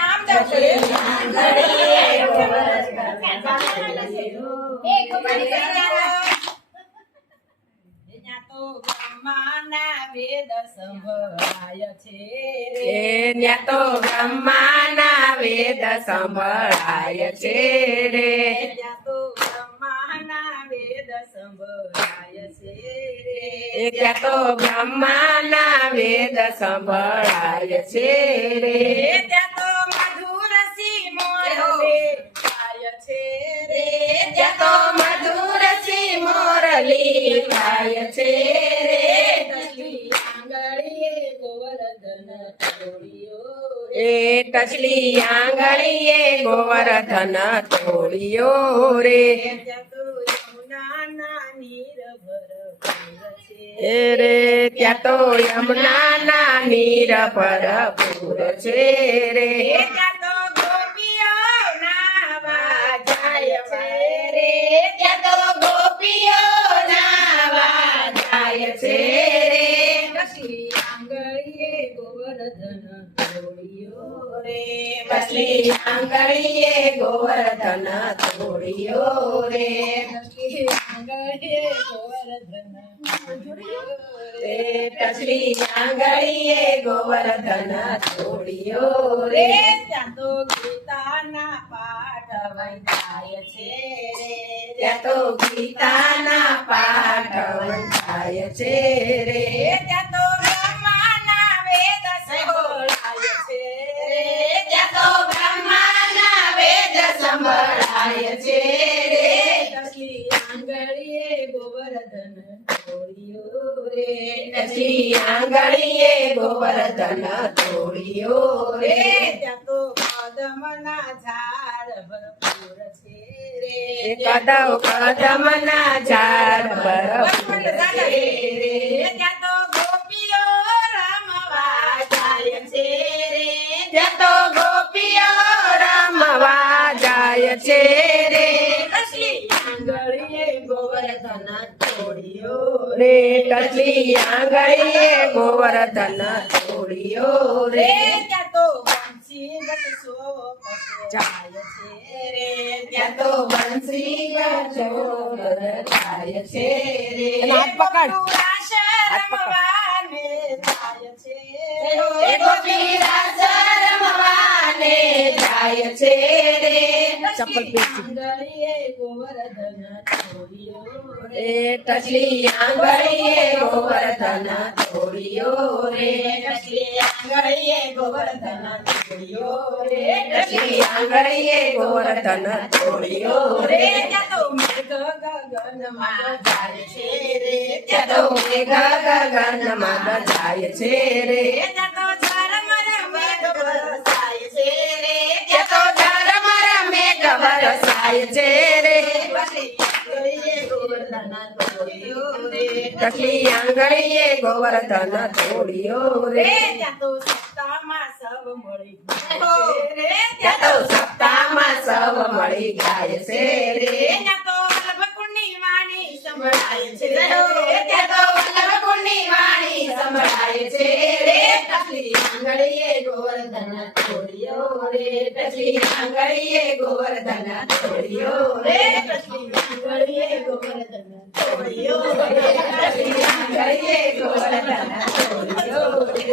નામ દઉં છું વેદ સંભળાય છે ત્યાં તો બ્રહ્માના વેદ સંભળાય છે રે ત્યાં તો બ્રહ્માના વેદ સંભળાય છે રે ત્યાં તો બ્રહ્માના વેદ સંભળાય છે રે ત્યાં તો મધુર સી મોરલે ગાય છે રે ત્યાં તો મધુર સી મોરલી ગાય છે રે આંગળીએ ગોવર્ધન તોડિયો રે ત્યાં તો યમુનાના નીર ભરપૂર છે રે ત્યાં તો ગોપીઓ નાવા જાય છે રે ત્યાં તો ગોપીઓ નાવા જાય છે રે આંગળીએ ગોવર્ધન તોડિયો રે કસલી આંગળીએ ગોવર્ધન તોડિયો રે આંગળીએ ગોવર્ધન કસલી આંગળીએ ગોવર્ધન તોડિયો રે ત્યાં તો ગીતાના પાઠ વંચાય છે રે ત્યાં તો ગીતાના પાઠ વંચાય છે રે ત્યાં તો બ્રહ્માના વેદ સંભળાય છે રે ત્યાં તો બ્રહ્માના વેદ સંભળાય છે રે કસલી આંગળીએ ગોવર્ધન તોડિયો રે કસલી આંગળીએ ગોવર્ધન તોડિયો રે ત્યાં તો કદમના ઝાડ ભરપૂર છે રે કદમના ઝાડ ભરપૂર છે રે ત્યાં તો ગોપીઓ રમવા જાય છે રે ત્યાં તો ગોપીઓ રમવા જાય છે રે કસલી આંગળીએ ગોવર્ધન તોડિયો રે કસલી આંગળીએ ગોવર્ધન તોડિયો રે ત્યાં તો બંસી ગટસો જાય છે રે ત્યાં તો બંસી ગજોર જાય છે રે રમવાને જાય છે એ ગોપીરાજ રમવાને જાય છે રે આંગળીએ ગોવર્ધન તોડિયો રે ટચલી આંગળીએ ગોવર્ધન તોડિયો રે કસલી આંગળીએ ગોવર્ધન તોડિયો રે ટચલી આંગળીએ ગોવર્ધન તોડિયો રે ત્યાં તો મેઘ ગગનમાં જાય છે રે ત્યાં તો મેઘ ગગનમાં જાય છે રે ત્યાં તો ઝરમર મેઘ વરસાય છે રે ત્યાં તો ઝરમર મેઘ વરસાય છે રે ટચલી આંગળીએ ગોવર્ધન તોડિયો રે ત્યાં તો સપ્તાહમાં સૌ મળી ત્યાં તો સપ્તાહમાં સૌ મળી ગાય છે રે ત્યાં તો વલ્લભકુંડની વાણી સંભળાય છે ત્યાં તો વલ્લભકુંડની વાણી સંભળાય છે રે ટચલી આંગળીએ ગોવર્ધન તોડિયો રે ટચલી આંગળીએ ગોવર્ધન તોડિયો રે કસલી આંગળીએ ગોવર્ધન તોડિયો ટચલી આંગળીએ ગોવર્ધન તોડિયો રે